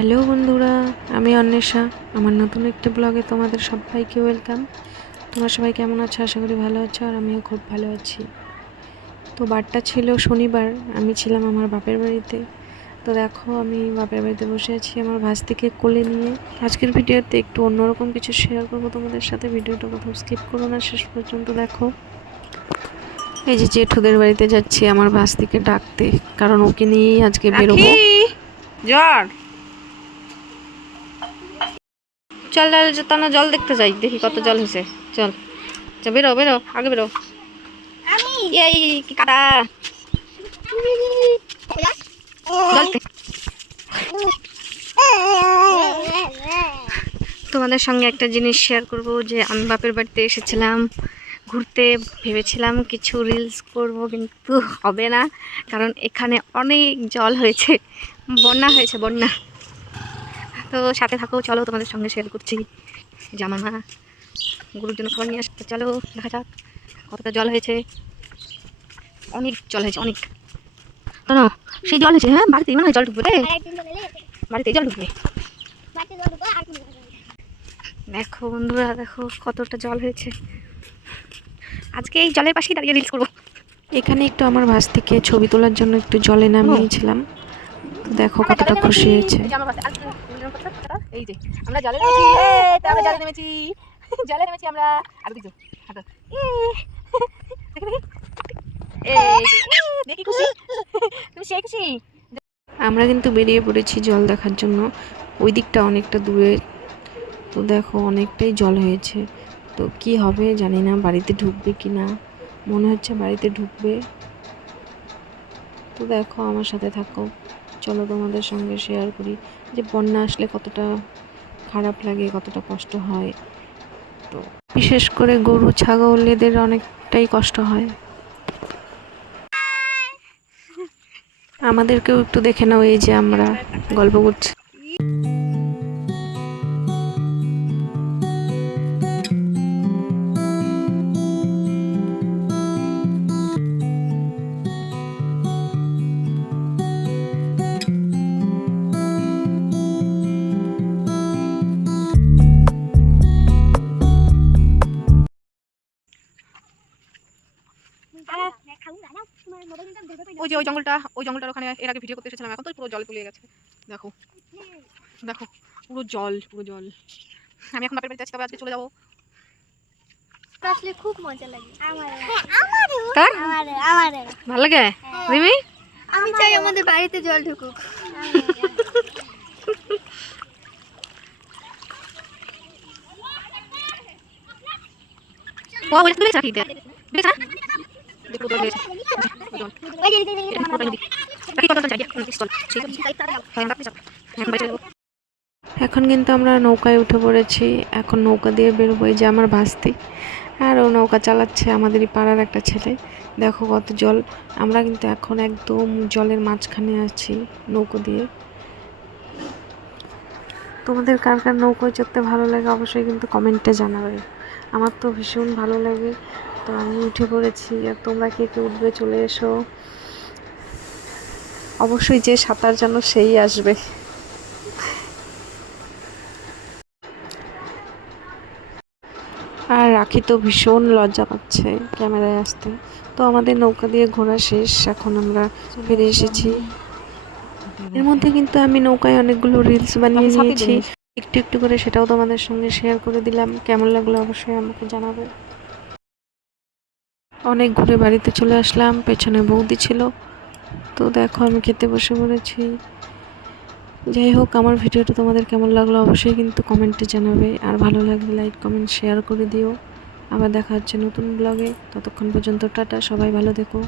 Hello বন্ধুরা, আমি অন্বেষা। আমার নতুন একটি ব্লগে তোমাদের সবাইকে ওয়েলকাম। তোমরা সবাই কেমন আছো? আশা করি ভালো আছো, আর আমিও খুব ভালো আছি। তো বারটা ছিল শনিবার, আমি ছিলাম আমার বাপের বাড়িতে। তো দেখো, আমি বাপের বাড়িতে বসে আছি আমার ভাস্তিকে কোলে নিয়ে। আজকের ভিডিওতে একটু অন্যরকম কিছু শেয়ার করবো তোমাদের সাথে। ভিডিওটা কোথাও স্কিপ করো না, শেষ পর্যন্ত দেখো। এই যে জেঠুদের বাড়িতে যাচ্ছি আমার ভাস্তিকে ডাকতে, কারণ ওকে নিয়েই আজকে বেরোবো। জ্বর, চল চল, জল দেখতে যাই, দেখি কত জল হয়েছে। চল চল, বেরো বেরো, আগে বেরো। এই কি কাটা তোমাদের সঙ্গে একটা জিনিস শেয়ার করব, যে আমি বাপের বাড়িতে এসেছিলাম ঘুরতে। ভেবেছিলাম কিছু রিলস করব, কিন্তু হবে না, কারণ এখানে অনেক জল হয়েছে, বন্যা হয়েছে, বন্যা। তো সাথে থাকো, চলো তোমাদের সঙ্গে শেয়ার করছি যে আমার মা গরুর জন্য খাবার নিয়ে আসতে। চলো দেখা যাক কতটা জল হয়েছে। অনেক জল হয়েছে, অনেক। শোনো, সেই জল হয়েছে, হ্যাঁ বাড়িতে মনে হয় জল ঢুকবে রে, বাড়িতে জল ঢুকবে। দেখো বন্ধুরা, দেখো কতটা জল হয়েছে। আজকে এই জলের পাশেই দাঁড়িয়ে রিলস করবো। এখানে একটু আমার ভাস থেকে ছবি তোলার জন্য একটু জলে নামিয়েছিলাম। তো দেখো কতটা খুশি হয়েছে। এই যে আমরা জলে নেমেছি, আমরা জলে নেমেছি, জলে নেমেছি আমরা। আর কিছু হাঁটো, দেখি খুশি, তুমি সেই খুশি। আমরা কিন্তু বেরিয়ে পড়েছি জল দেখার জন্য। ওই দিকটা অনেকটা দূরে। তো দেখো অনেকটাই জল হয়েছে। তো কি হবে জানি না, বাড়িতে ঢুকবে কি না, মনে হচ্ছে বাড়িতে ঢুকবে। তো দেখো আমার সাথে থাকো, চলো তোমাদের সঙ্গে শেয়ার করি যে বন্যা আসলে কতটা খারাপ লাগে, কতটা কষ্ট হয়। তো বিশেষ করে গরু ছাগল এদের অনেকটাই কষ্ট হয়। আমাদেরকেও একটু দেখে নাও, এই যে আমরা গল্প করছি। ওই যে ওই জঙ্গলটার ওখানে এর আগে ভিডিও করতে এসেছিলাম, এখন তো পুরো জলে তলিয়ে গেছে। দেখো দেখো, পুরো জল, পুরো জল। আমি এখন বাপের বাড়িতে আছি, তবে আজকে চলে যাবো। আসলে খুব মজা লাগে ভালো লাগে রিমি। আমি চাই আমাদের বাড়িতে জল ঢুকুক। ও ওই তুলে রাখি দে, দেখ না, দেখো তো দেখ, রাখি কতটা চাই পিস্তল, ঠিক আছে হ্যাঁ রাখি যাও, হ্যাঁ বাইরে যাবো। এখন কিন্তু আমরা নৌকায় উঠে পড়েছি, এখন নৌকা দিয়ে বেরোবো। এই যে আমার ভাস্তি, আর ও নৌকা চালাচ্ছে, আমাদেরই পাড়ার একটা ছেলে। দেখো কত জল। আমরা কিন্তু এখন একদম জলের মাঝখানে আছি নৌকো দিয়ে। তোমাদের কার কার নৌকোয় চড়তে ভালো লাগে অবশ্যই কিন্তু কমেন্টে জানাবে। আমার তো ভীষণ ভালো লাগে। তো আমি উঠে পড়েছি, আর তোমরা কে কে উঠবে চলে এসো। অবশ্যই যে সাঁতার জানো সেই আসবে। আর রাখি তো ভীষণ লজ্জা পাচ্ছে ক্যামেরায় আসতে। তো আমাদের নৌকা দিয়ে ঘোরা শেষ, এখন আমরা ফিরে এসেছি। এর মধ্যে কিন্তু আমি নৌকায় অনেকগুলো রিলস বানিয়ে নিয়েছি, একটু একটু করে সেটাও তোমাদের সঙ্গে শেয়ার করে দিলাম। কেমন লাগলো অবশ্যই আমাকে জানাবে। অনেক ঘুরে বাড়িতে চলে আসলাম, পেছনে বৌদি ছিল। তো দেখো আমি খেতে বসে পড়েছি। যাই হোক, আমার ভিডিওটা তোমাদের কেমন লাগলো অবশ্যই কিন্তু কমেন্টে জানাবে, আর ভালো লাগলে লাইক কমেন্ট শেয়ার করে দিও। আবার দেখা হচ্ছে নতুন ব্লগে, ততক্ষণ পর্যন্ত টাটা, সবাই ভালো থেকো।